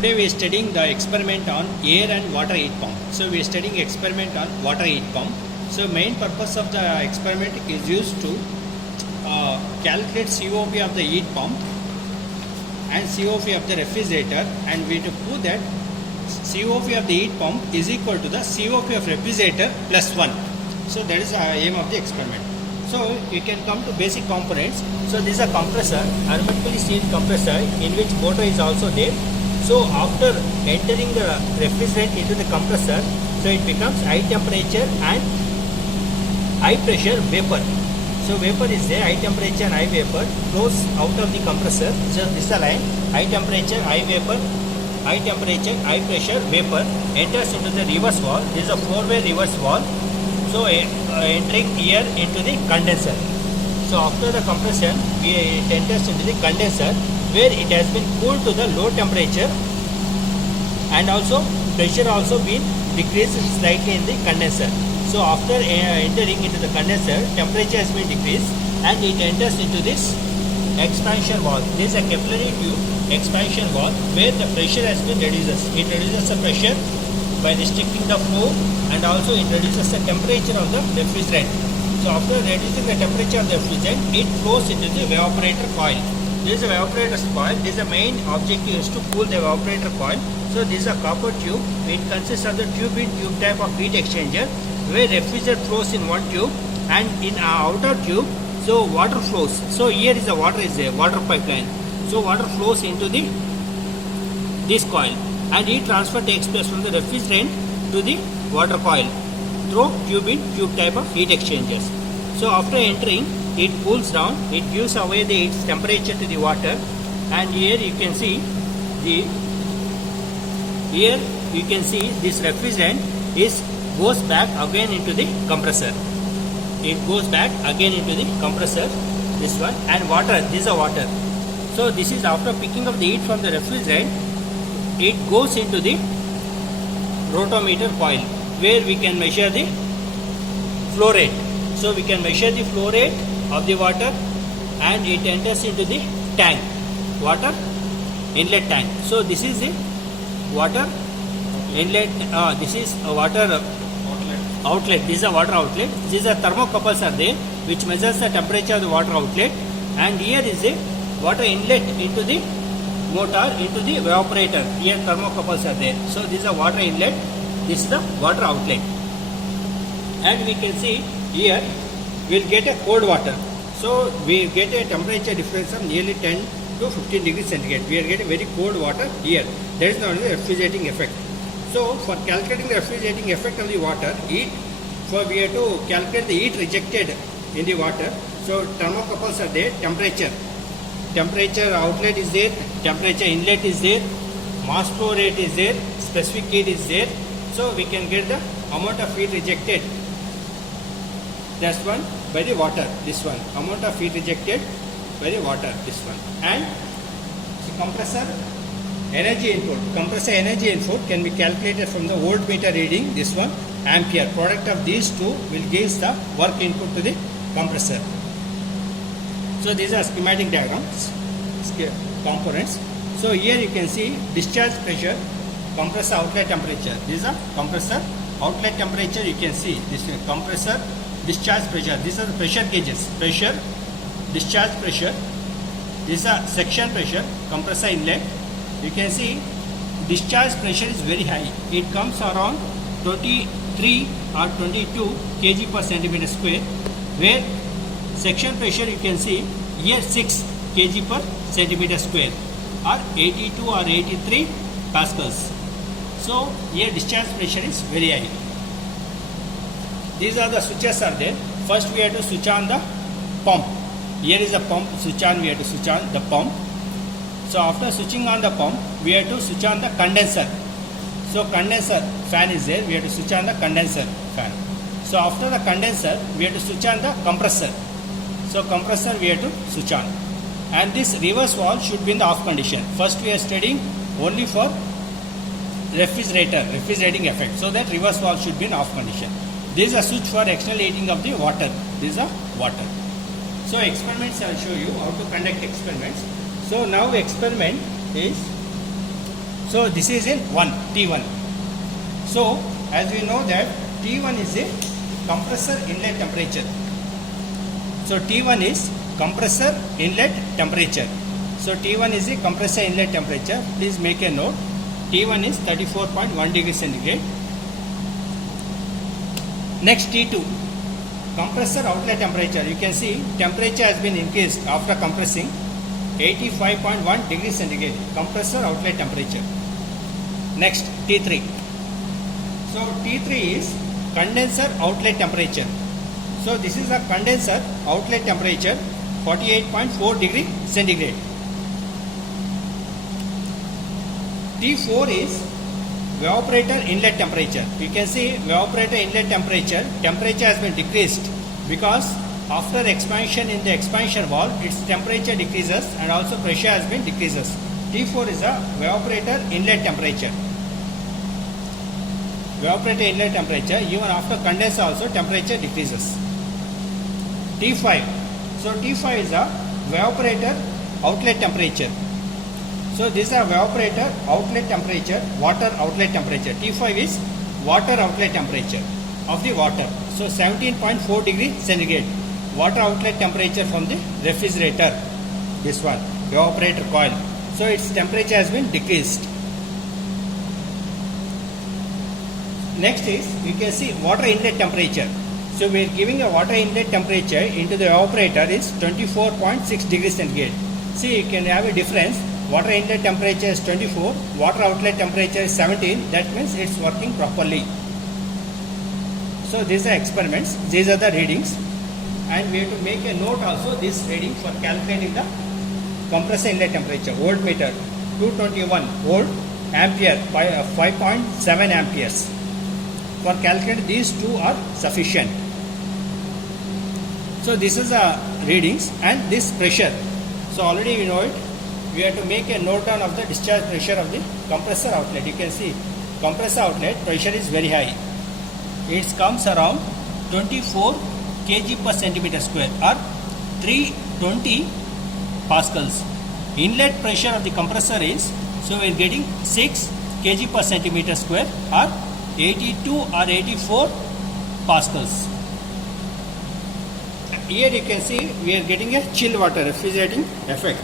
Today we are studying the experiment on air and water heat pump. So we are studying experiment on water heat pump. So main purpose of the experiment is used to calculate COP of the heat pump and COP of the refrigerator, and we to prove that COP of the heat pump is equal to the COP of refrigerator plus 1. So that is the aim of the experiment. So you can come to basic components. So this is a compressor, hermetically sealed compressor in which motor is also there. So after entering the refrigerant into the compressor, so it becomes high temperature and high pressure vapor. So vapor is there, high temperature and high vapor flows out of the compressor. So this is a line, high temperature, high vapor, high temperature, high pressure vapor enters into the reverse valve. This is a four-way reverse valve. So entering here into the condenser. So after the compression, it enters into the condenser, where it has been cooled to the low temperature, and also pressure also been decreased slightly in the condenser. So after entering into the condenser, temperature has been decreased and it enters into this expansion valve. This is a capillary tube expansion valve where the pressure has been reduced. It reduces the pressure by restricting the flow, and also it reduces the temperature of the refrigerant. So after reducing the temperature of the refrigerant, it flows into the evaporator coil. This is a evaporator coil. This is the main objective is to cool the evaporator coil. So this is a copper tube. It consists of the tube-in-tube type of heat exchanger, where refrigerant flows in one tube, and in our outer tube, so water flows. So here is the water is there, water pipeline. So water flows into this coil, and heat transfer takes place from the refrigerant to the water coil through tube-in-tube type of heat exchangers. So after entering, it cools down, it gives away its temperature to the water, and here you can see this refrigerant goes back again into the compressor. It goes back again into the compressor, this one, and water, this is a water. So this is after picking up the heat from the refrigerant, it goes into the rotometer coil, where we can measure the flow rate. So we can measure the flow rate of the water, and it enters into the tank, water inlet tank. So this is the water inlet, this is a water outlet. This is a water outlet. These are thermocouples are there, which measures the temperature of the water outlet, and here is a water inlet into the motor, into the evaporator. Here thermocouples are there. So this is a water inlet, this is the water outlet, and we can see here we will get a cold water. So we get a temperature difference of nearly 10 to 15 degrees centigrade. We are getting very cold water here. That is not the refrigerating effect. So for calculating the refrigerating effect of the water, we have to calculate the heat rejected in the water. So thermocouples are there, temperature outlet is there, temperature inlet is there, mass flow rate is there, specific heat is there. So we can get the amount of heat rejected. That's one by the water, this one, amount of heat rejected by the water, this one. And the compressor energy input. Compressor energy input can be calculated from the voltmeter reading, this one, ampere. Product of these two will give the work input to the compressor. So these are schematic diagrams, components. So here you can see discharge pressure, compressor outlet temperature. These are compressor outlet temperature. You can see this is compressor discharge pressure. These are the pressure gauges. Pressure, discharge pressure. This is a section pressure, compressor inlet. You can see discharge pressure is very high. It comes around 23 or 22 kg per centimeter square, where section pressure you can see here 6 kg per centimeter square, or 82 or 83 pascals. So here discharge pressure is very high. These are the switches are there. First we have to switch on the pump. Here is the pump switch on, we have to switch on the pump. So after switching on the pump, we have to switch on the condenser. So condenser fan is there, we have to switch on the condenser fan. So after the condenser, we have to switch on the compressor. So compressor we have to switch on. And this reverse valve should be in the off condition. First we are studying only for refrigerating effect. So that reverse valve should be in off condition. This is a switch for external heating of the water. This is a water. So experiments, I will show you how to conduct experiments. So now experiment is, So this is in 1, T1. So as we know that T1 is a compressor inlet temperature. So T1 is compressor inlet temperature. So T1 is a compressor inlet temperature. Please make a note. T1 is 34.1 degrees centigrade. Next T2, compressor outlet temperature. You can see temperature has been increased after compressing. 85.1 degrees centigrade, compressor outlet temperature. Next T3. So T3 is condenser outlet temperature. So this is a condenser outlet temperature 48.4 degree centigrade. T4 is evaporator inlet temperature. You can see evaporator inlet temperature has been decreased because after expansion in the expansion valve, its temperature decreases and also pressure has been decreases. T4 is a evaporator inlet temperature. Evaporator inlet temperature, even after condenser also temperature decreases. T5. So T5 is a evaporator outlet temperature. So this is a evaporator outlet temperature, water outlet temperature. T5 is water outlet temperature of the water. So 17.4 degree centigrade. Water outlet temperature from the refrigerator. This one, evaporator coil. So its temperature has been decreased. Next is, you can see water inlet temperature. So we are giving a water inlet temperature into the evaporator is 24.6 degrees centigrade. See, you can have a difference. Water inlet temperature is 24, water outlet temperature is 17. That means it's working properly. So these are experiments. These are the readings. And we have to make a note also this reading for calculating the compressor inlet temperature. Voltmeter 221 volt ampere by 5.7 amperes. For calculating these two are sufficient. So this is the readings and this pressure. So already we know it. We have to make a note down of the discharge pressure of the compressor outlet. You can see compressor outlet pressure is very high. It comes around 24 kg per centimeter square or 320 pascals. Inlet pressure of the compressor is, so we are getting 6 kg per centimeter square or 82 or 84 pascals. Here you can see we are getting a chill water refrigerating effect.